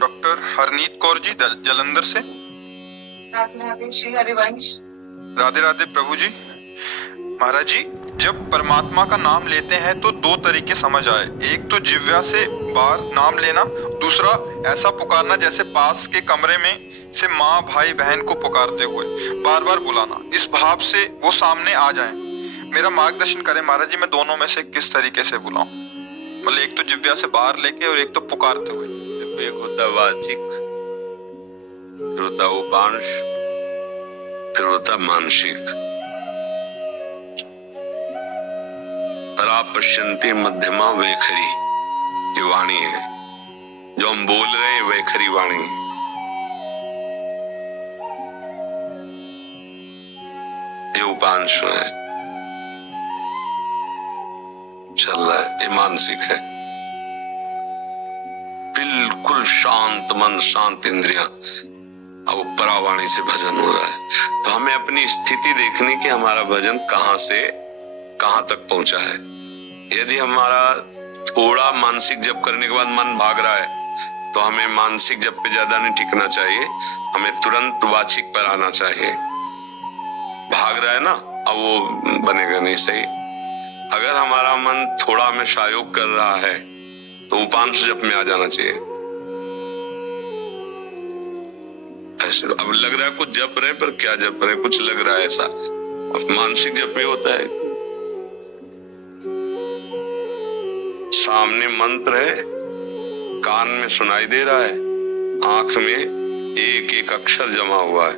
Doctor Harneet Kaur ji Jalandhar से। श्री हरिवंश। राधे राधे प्रभु जी। महाराज जी, जब परमात्मा का नाम लेते हैं तो दो तरीके समझ आए। एक तो जिह्वा से बाहर नाम लेना, दूसरा ऐसा पुकारना जैसे पास के कमरे में से माँ भाई बहन को पुकारते हुए बार बार बुलाना, इस भाव से वो सामने आ जाएं। मेरा मार्गदर्शन करें महाराज जी, मैं दोनों में से किस तरीके से बुलाऊं? मतलब एक तो जिह्वा से बाहर लेके और एक तो पुकारते हुए। देखो, एक होता है वाचिक, फिर होता है उपांश, फिर होता है मानसिक। परा पश्यन्ति मध्यमा वैखरी, ये वाणी है जो हम बोल रहे हैं, वैखरी वाणी है। ये उपांश है, चल रहा है, ये मानसिक है। बिल्कुल शांत मन, शांत इंद्रियां, अब परावाणी से भजन हो रहा है। तो हमें अपनी स्थिति देखनी कि हमारा भजन कहां से कहां तक पहुंचा है। यदि हमारा थोड़ा मानसिक जप करने के बाद मन भाग रहा है तो हमें मानसिक जप पे ज्यादा नहीं टिकना चाहिए, हमें तुरंत वाचिक पर आना चाहिए। भाग रहा है ना, अब वो बनेगा नहीं सही। अगर हमारा मन थोड़ा हमें शायोग कर रहा है तो उपांश जप में आ जाना चाहिए। ऐसे अब लग रहा है कुछ जप रहे, पर क्या जप रहे, कुछ लग रहा है ऐसा। मानसिक जप ये होता है, सामने मंत्र है, कान में सुनाई दे रहा है, आंख में एक एक अक्षर जमा हुआ है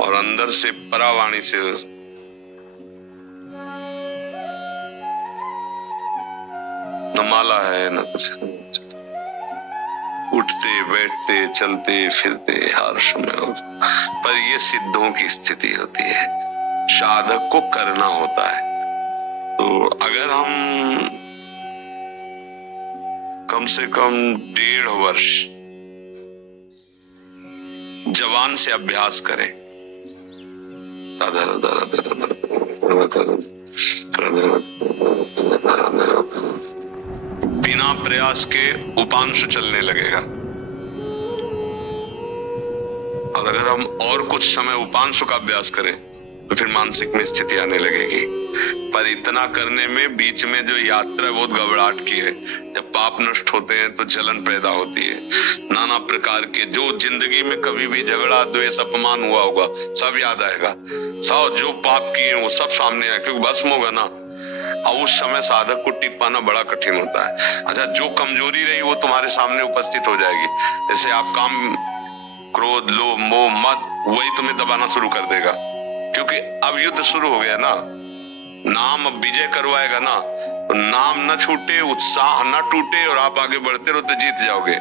और अंदर से परावाणी से न माला है न कुछ, उठते बैठते चलते फिरते हर समय हो। पर ये सिद्धों की स्थिति होती है, साधक को करना होता है। तो अगर हम कम से कम 1.5 वर्ष जवान से अभ्यास करें, राधा राधा राधा राधा, बिना प्रयास के उपांश चलने लगेगा। और अगर हम और कुछ समय उपांश का अभ्यास करें तो फिर मानसिक में स्थिति आने लगेगी। पर इतना करने में बीच में जो यात्रा बहुत घबराहट की है। जब पाप नष्ट होते हैं तो जलन पैदा होती है, नाना प्रकार के जो जिंदगी में कभी भी झगड़ा द्वेष अपमान हुआ होगा सब याद आएगा, सब जो पाप किए वो सब सामने आए, क्योंकि भस्म होगा ना। और उस समय साधक को टिक पाना बड़ा कठिन होता है। अच्छा, जो कमजोरी रही वो तुम्हारे सामने उपस्थित हो जाएगी। जैसे आप काम, क्रोध, लोभ, मोह, मद, वही तुम्हें दबाना शुरू कर देगा, क्योंकि अब युद्ध शुरू हो गया ना। नाम अब विजय करवाएगा ना, तो नाम न छूटे, उत्साह न टूटे और आप आगे बढ़ते रहो तो जीत जाओगे।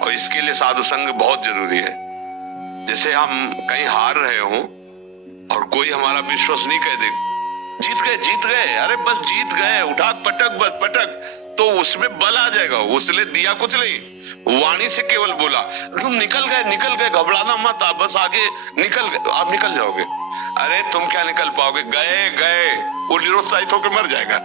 और इसके लिए साधु संग बहुत जरूरी है। जैसे हम कहीं हार रहे हो और कोई हमारा विश्वास नहीं कह दे, जीत गए, अरे बस जीत गए, उठा पटक बस पटक, तो उसमें बल आ जाएगा। उसने दिया कुछ नहीं, वाणी से केवल बोला तुम निकल गए, घबराना मत, आप बस आगे निकल गए, आप निकल जाओगे। अरे तुम क्या निकल पाओगे, गए वो निरुत्साहित होकर मर जाएगा।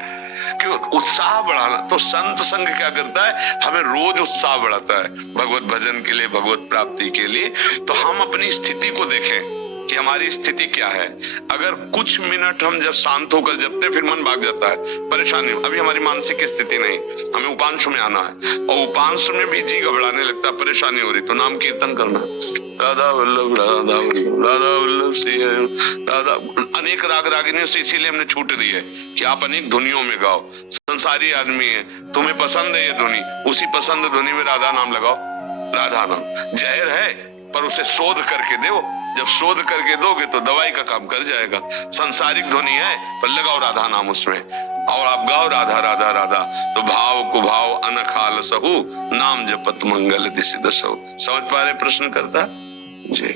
क्यों? उत्साह बढ़ाना। तो संत संग क्या करता है, हमें रोज उत्साह बढ़ाता है भगवत भजन के लिए, भगवत प्राप्ति के लिए। तो हम अपनी स्थिति को देखें कि हमारी स्थिति क्या है। अगर कुछ मिनट हम जब शांत होकर जपते फिर मन भाग जाता है, परेशानी, अभी हमारी मानसिक स्थिति नहीं, हमें उपांश में आना है और उपांश में भी जी घबराने लगता है, परेशानी हो रही, तो नाम कीर्तन करना, राधा वल्लभ राधा वल्लभ राधा वल्लभ श्री राधा। अनेक राग रागिनियों से इसीलिए हमने छूट दी है कि आप अनेक धुनियों में गाओ। संसारी आदमी है, तुम्हें पसंद है ये धुनी, उसी पसंद धुनी में राधा नाम लगाओ। राधा नाम जहर है पर उसे शोध करके दो, जब शोध करके दोगे तो दवाई का काम कर जाएगा। संसारिक ध्वनि है पर लगाओ राधा नाम उसमें और आप गाओ राधा राधा राधा, तो भाव को भाव अनखाल सहु, नाम जपत मंगल दिशि दसहु। समझ पा रहे प्रश्न करता जी?